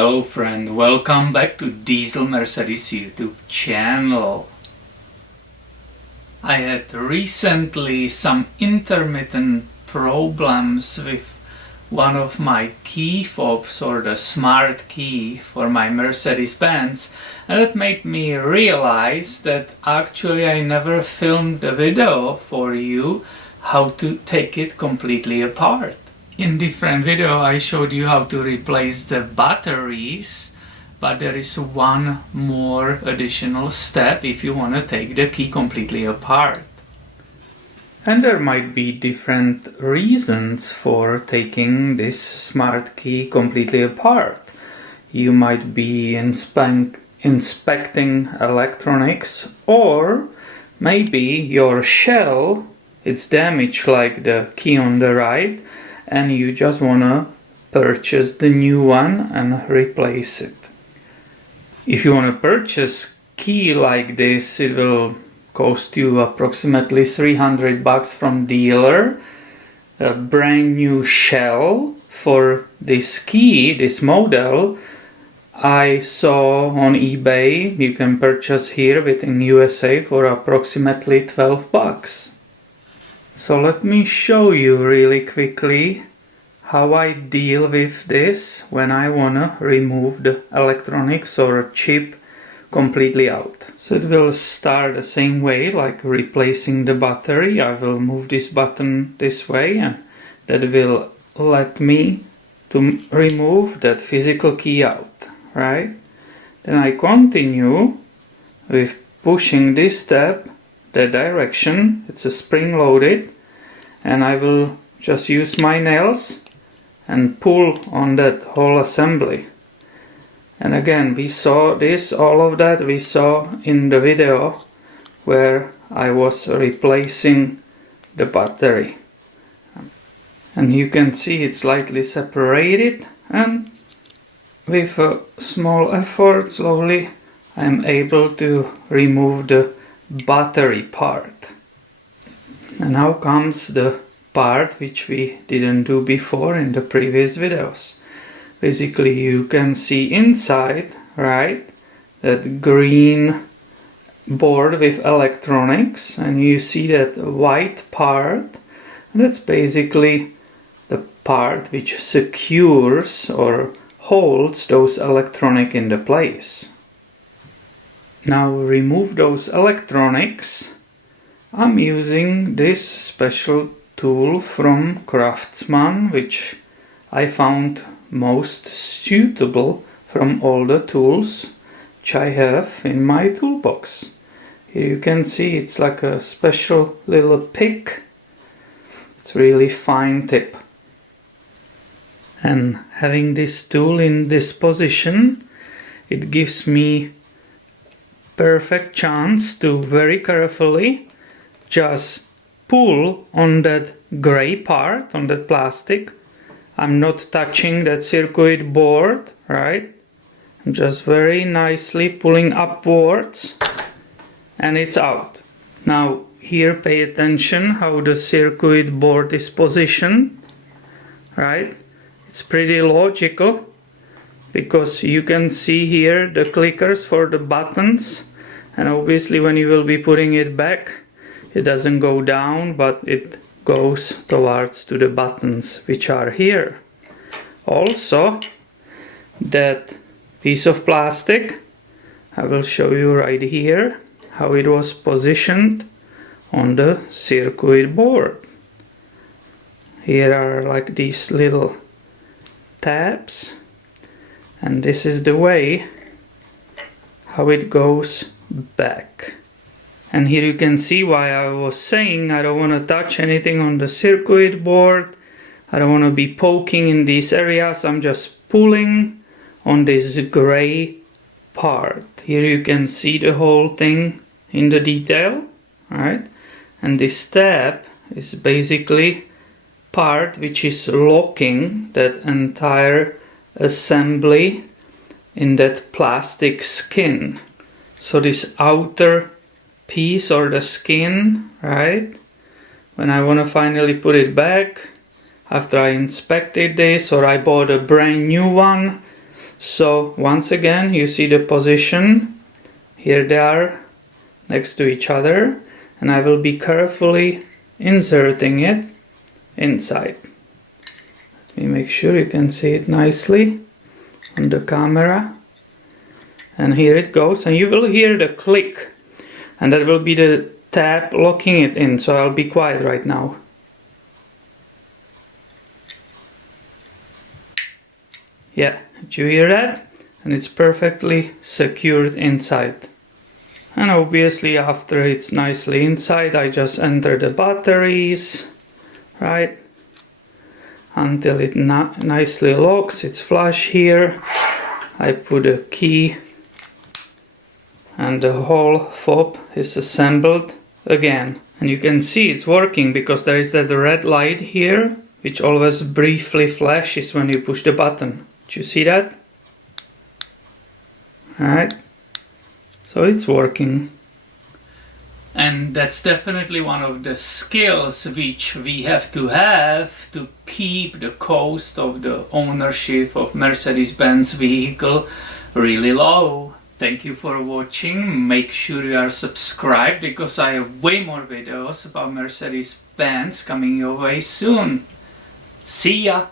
Hello friend, welcome back to Diesel Mercedes YouTube channel. I had recently some intermittent problems with one of my key fobs, or the smart key for my Mercedes-Benz, and it made me realize that actually I never filmed a video for you how to take it completely apart. In different video I showed you how to replace the batteries, but there is one more additional step if you want to take the key completely apart. And there might be different reasons for taking this smart key completely apart. You might be inspecting electronics, or maybe your shell it's damaged like the key on the right, and you just wanna purchase the new one and replace it. If you wanna purchase key like this, it will cost you approximately $300 from dealer. A brand new shell for this key, this model, I saw on eBay. You can purchase here within USA for approximately $12. So let me show you really quickly how I deal with this when I wanna remove the electronics or a chip completely out. So it will start the same way like replacing the battery. I will move this button this way, and that will let me to remove that physical key out, right? Then I continue with pushing this step that direction. It's a spring loaded, and I will just use my nails and pull on that whole assembly. And again, we saw this, all of that we saw in the video where I was replacing the battery. And you can see it's slightly separated, and with a small effort, slowly, I'm able to remove the battery part. And now comes the part which we didn't do before in the previous videos. Basically you can see inside, right, that green board with electronics, and you see that white part, and that's basically the part which secures or holds those electronics into place. Now remove those electronics. I'm using this special tool from Craftsman, which I found most suitable from all the tools which I have in my toolbox. Here you can see it's like a special little pick. It's really fine tip. And having this tool in this position, it gives me perfect chance to very carefully just pull on that gray part, on that plastic. I'm not touching that circuit board, right? I'm just very nicely pulling upwards, and it's out. Now here pay attention how the circuit board is positioned, right? It's pretty logical, because you can see here the clickers for the buttons, and obviously when you will be putting it back, it doesn't go down, but it goes towards to the buttons which are here. Also, that piece of plastic, I will show you right here how it was positioned on the circuit board. Here are like these little tabs, and this is the way how it goes back. And here you can see why I was saying I don't want to touch anything on the circuit board. I don't want to be poking in these areas. I'm just pulling on this gray part. Here you can see the whole thing in the detail, right? And this tab is basically part which is locking that entire assembly in that plastic skin. So this outer piece or the skin, right, when I want to finally put it back after I inspected this, or I bought a brand new one, So once again, you see the position. Here they are next to each other, and I will be carefully inserting it inside. Let me make sure you can see it nicely on the camera. And here it goes, and you will hear the click, and that will be the tab locking it in, so I'll be quiet right now. Yeah, did you hear that? And it's perfectly secured inside. And obviously after it's nicely inside, I just enter the batteries, right? Until it nicely locks. It's flush here. I put a key and the whole fob is assembled again. And you can see it's working because there is that red light here, which always briefly flashes when you push the button. Did you see that? Alright, so it's working. And that's definitely one of the skills which we have to keep the cost of the ownership of Mercedes-Benz vehicle really low. Thank you for watching. Make sure you are subscribed because I have way more videos about Mercedes-Benz coming your way soon. See ya!